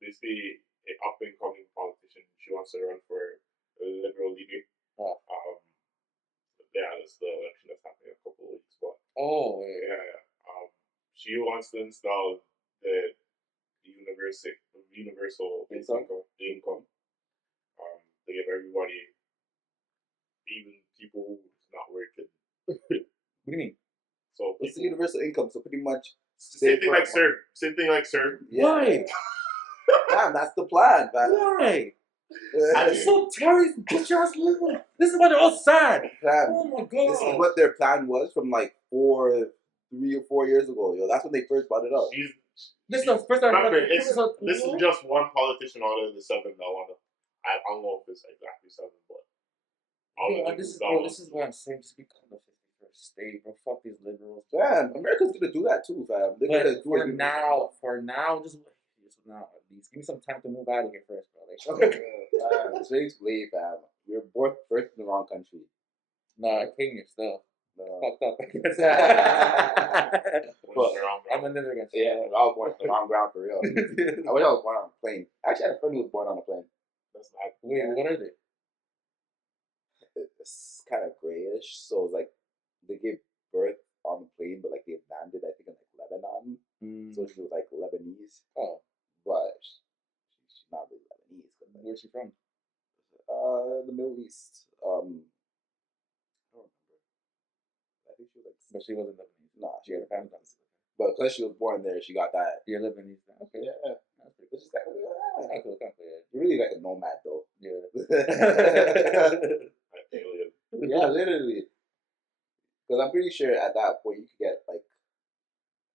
basically an up and coming politician. She wants to run for a liberal leader. Oh. Yeah, that's the election that's happening in a couple of weeks. But Oh, yeah. yeah. She wants to install the universal income. To give everybody, even people who's not working. What do you mean? So It's the universal income, so pretty much. same thing like CERB. Same thing like CERB. Yeah. Why? Damn, that's the plan, man. Why? Yeah. It's so terrible. Bitch ass living. This is why they're all sad. Fam, Oh my this is god. what their plan was from like 3 or 4 years ago. Yo, that's when they first brought it up. This is the first time Remember, I this is just one politician out of the 7 that want to. I don't know if it's exactly 7, but this is what I'm saying. Just become the 51st state, bro. Fuck these liberals. Damn, America's gonna do that too, fam. They're gonna But do for it. now, just now at least. Give me some time to move out of here first, bro. Like, It's very late, fam. We're birthed in the wrong country. no, I came here still. Fucked up. Went But- the wrong I'm route. a nigga. Yeah, I was born on the wrong ground for real. I wish I was born on a plane. I actually had a friend who was born on a plane. That's not. Wait, what are they? It's kind of grayish, so like they gave birth on the plane, but like they landed, I think, in like Lebanon. So she was like Lebanese, Oh, but she's not really Lebanese. 'Cause, like, where's she from? the Middle East. I don't remember. I think she was like. But she wasn't Lebanese. Nah, She had a family. But because she was born there, she got that. You're Lebanese now. Okay. Yeah, That's pretty which cool. is kind of Kind of cool, you're really like a nomad though. yeah. Alien. Yeah, literally. Because I'm pretty sure at that point you could get like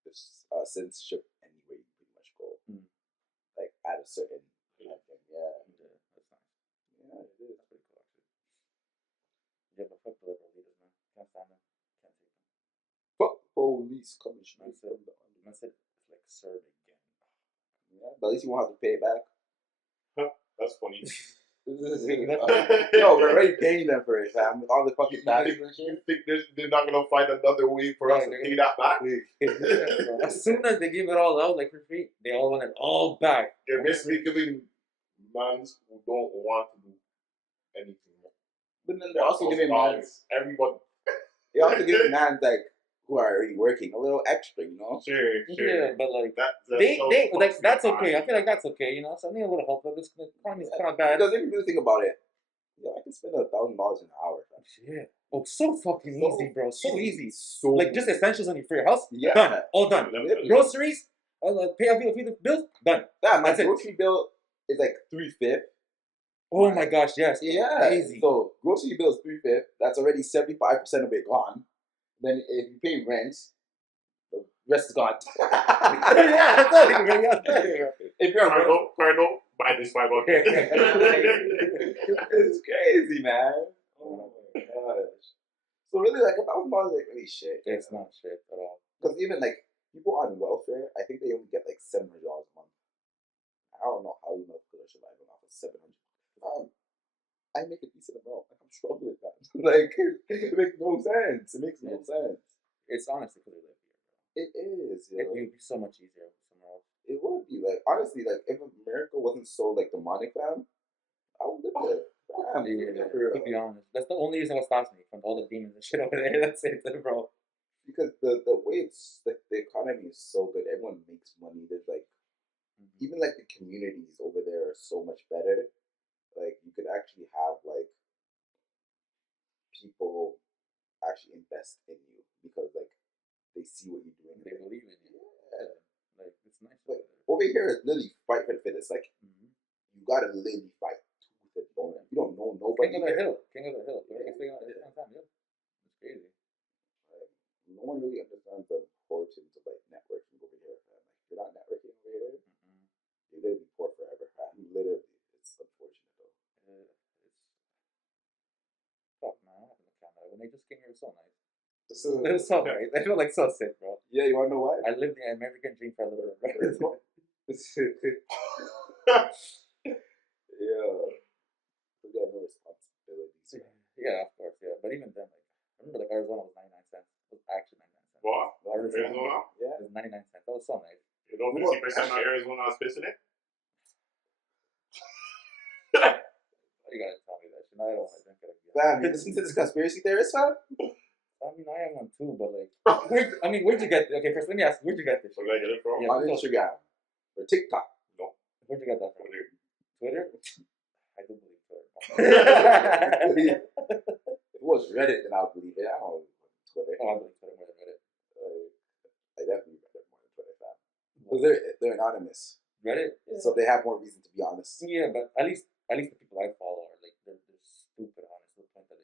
this censorship anywhere you pretty much go. Like at a certain time thing. Yeah. Yeah, that's nice. Yeah, it is. That's pretty cool, actually. Yeah, but fuck the liberal leaders, man. Can't stand them. Can't take them. Fuck police coming straight That's it. from the I said it's like serve again. Yeah, but at least you won't have to pay it back. That's funny. Yo, we're already paying them for it, fam. With all the fucking taxes and You shit. think they're not gonna find another way for us to pay that back? As soon as they give it all out, like for free, they all want it all back. They're basically giving mans who don't want to do anything. But then they're also giving mans. Everyone. They're also giving mans like who are already working a little extra, you know. Sure. Yeah, but like That's they so like fucking that's okay. hard. I feel like that's okay. You know, so I need a little help. But this economy's kind of bad. Because if you really think about it, I can spend $1,000 an hour. Fam. Yeah. Oh, so fucking easy, bro. So easy. So Like just essentials on your for your house. Yeah. Done. All done. Literally. Groceries. Pay the bills. Done. Damn, my That's it. grocery bill is like 3/5. Oh my gosh, yes. Yeah. Crazy. So grocery bill is 3/5. That's already 75% of it gone. Then if you pay rent, the rest is gone. yeah, that's it. If you're on Cardinal, buy this $5. it's crazy, man. Oh my gosh. So really, like $1,000 is like really shit. It's not shit at all. Because even like people on welfare, I think they only get like $700 a month. I don't know how you know people are surviving off of $700. I make a decent amount. Like, I'm struggling, man. Like it makes no sense. It makes no sense. It's honestly pretty live here, bro. It is. It would be so much easier somewhere else. It would be like honestly, like if America wasn't so like demonic, fam, I would live there. Fam, Yeah, for real. to be honest, that's the only reason what stops me from all the demons and shit over there. That's it, bro. Because the way it's like the economy is so good, everyone makes money. There's like even like the communities over there are so much better. Like you could actually have like people actually invest in you because like they see what you're doing. They believe in you. Yeah. Like it's nice. Like over here it's literally fight for the fittest. Like Mm-hmm. you gotta literally fight tooth and bone. You don't know nobody. King of the here. hill. King of the hill. It's big on time. Yeah. It's crazy. Like, no one really understands the importance of like networking over here. Man. Like, if you're not networking over here, you're gonna be poor forever. Man. Literally, it's unfortunate though. It's tough, man. What happened to Canada? When they just came here, it was so nice. So, It was so nice. I feel like so sick, bro. yeah, you wanna know why? I lived the American dream for a little bit, bro. Yeah, we got no responsibilities. Man. Yeah, of course, yeah. But even then, like, I remember like Arizona was 99 cents. It was actually 99 cents. What? Arizona? Arizona? It was 99 cents. That was so nice. You know 50% of Arizona is pissing it? You gotta tell me that shit. I don't want to drink it again. Fam, you listen to this conspiracy theorist, fam? I mean, I am one too, but like, where'd you get this? Okay, first, let me ask, where'd you get this? Where did I get it from? Yeah. On Instagram or TikTok. Where'd you get that from? Twitter? I do believe Twitter. If it was Reddit, then I'll believe it. I don't believe Twitter. Oh, I believe Twitter more than Reddit. I definitely Reddit more than Twitter, fam. Because they're anonymous, Reddit? Yeah. so they have more reason to be honest. Yeah, but at least the people I follow are like they're stupid honest to the point that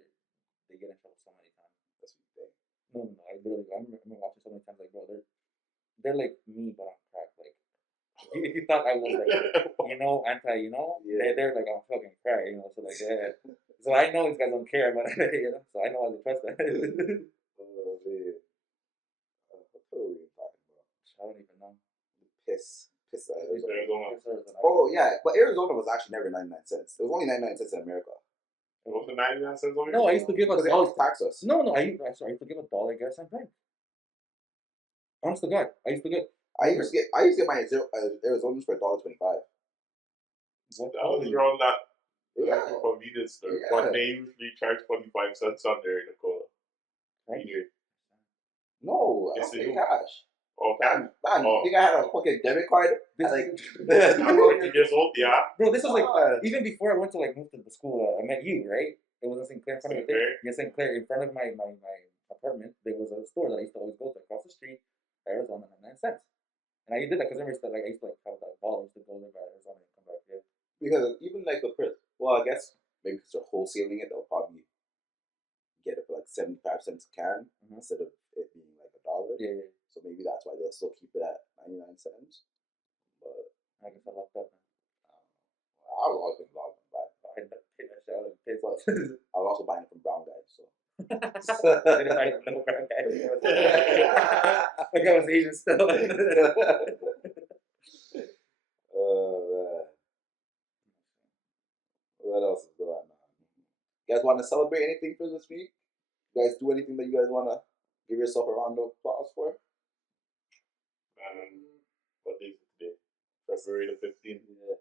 they get in trouble so many times. That's what you think. No, I remember watching so many times like bro, they're like me but on crack. Like if you thought I was like anti, Yeah. they're like on fucking crack, so like yeah. So I know these guys don't care, but so I know how to trust them. Oh man. What are we talking about? I don't even know. Piss. Arizona. Oh yeah, but Arizona was actually never 99 cents. It was only 99 cents in America. What was the 99 cents over here? No, I used to give a Because they always tax us. No, I used to give $1 gas and back. Honest to God, I used to get. I used to get my Arizona's for $1.25. What That was around that Yeah. convenience store. Yeah. But they usually charge 25 cents on there in the cola. Right. Weird. No, I Yes, don't they pay do. cash. Okay. Man, Oh. I think I had a fucking debit card. This- Like, I'm 20 years old, yeah. Bro, this was like God. even before I went to like move to the school. I met you, right? It was in St. Clair in front of St. Clair? Yes, St. Clair in front of my apartment. There was a store that I used to always go to across the street, Arizona, 99 cents. And I did that because I used to like have that ball. I used to go there by Arizona and come back here. because even like the first, well, I guess maybe because they're wholesaling it, they'll probably get it for like 75 cents a can instead of it being like $1. Yeah, So maybe that's why they'll still keep it at 99 cents. But I guess I locked up. I was always been vlogging, but I had to pay that shit out and pay But I was also buying it from brown guys. So Like I was Asian still. What else is going on? You guys want to celebrate anything for this week? You guys do anything that you guys want to give yourself a round of applause for? What day is it today? February the 15th. Yeah.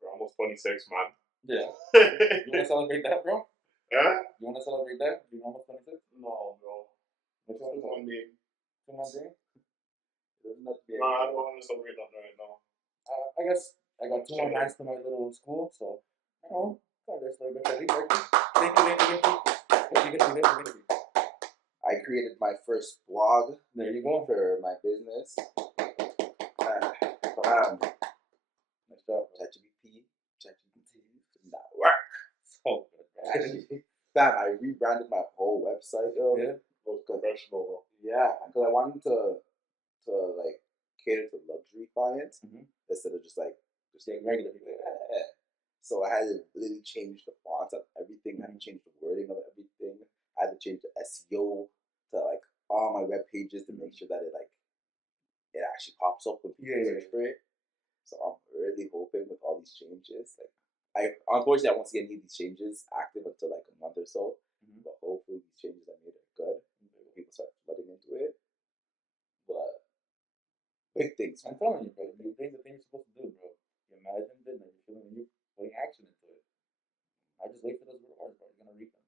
We're almost 26, man. Yeah. You want to celebrate that, bro? Huh? You want to celebrate that? You almost 26? No, bro. Which This one? is one day. 21 day? Doesn't have to be No, I don't want to celebrate that right now. I guess I got 2 more nights to my little school, so I don't know. There's a little bit of Thank you. I created my first blog There you go. for my business. Nice job. ChatGPT did not work. So good, bro. Actually, fam, I rebranded my whole website, yo. Yeah. Most professional, bro. Yeah, because I wanted to like cater to luxury clients instead of just Regular people. yeah. So I had to really change the fonts of everything. I had to change the wording of everything. I had to change the SEO to like all my web pages to make sure that it actually pops up when people search for it. So I'm really hoping with all these changes, unfortunately I won't see any of these changes active until like a month or so. But hopefully these changes I made are good. People start flooding into it. But big things. I'm telling you, bro. You think the thing you're supposed to do, bro. You imagined it, and you're feeling you're putting action into it. I just wait for those rewards, bro. You're gonna reap them.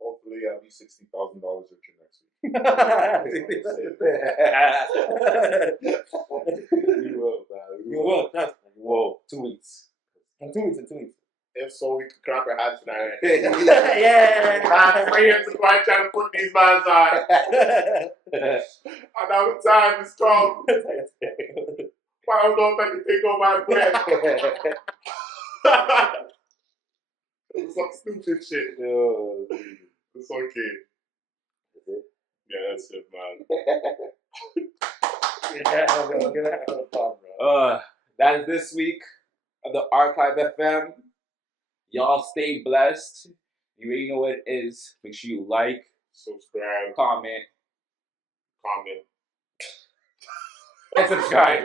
Hopefully, I'll be $60,000 richer next week. You will, man. You will, trust me. Whoa, 2 weeks. In 2 weeks, in 2 weeks. If so, we can clap our hands tonight. Yeah. I'm praying to God trying to put these mans on. And now the time is strong. Why don't know if I can take over my breath? It's some stupid shit. Yo, It's okay. Yeah, that's it, man. That is this week of the ArchiveFM. Y'all stay blessed. You already know what it is. Make sure you like, Subscribe, comment, comment. and subscribe.